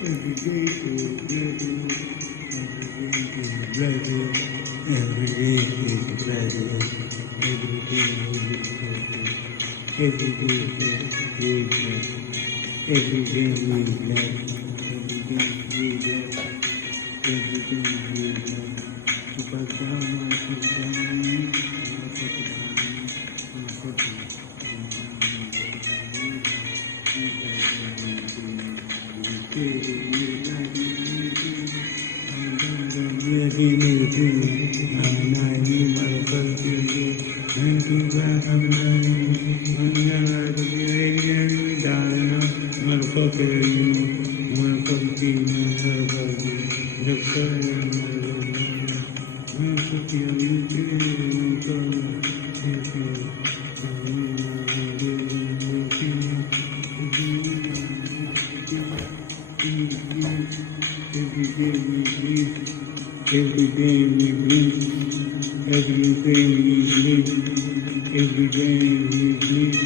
Every day is pleasure, every day is pleasure, every day is pleasure, every day is pleasure, every day is pleasure, every day is pleasure, every day is pleasure. Subhadama, Subhadama, Every day we breathe, every day we breathe, every day we breathe, every day we breathe.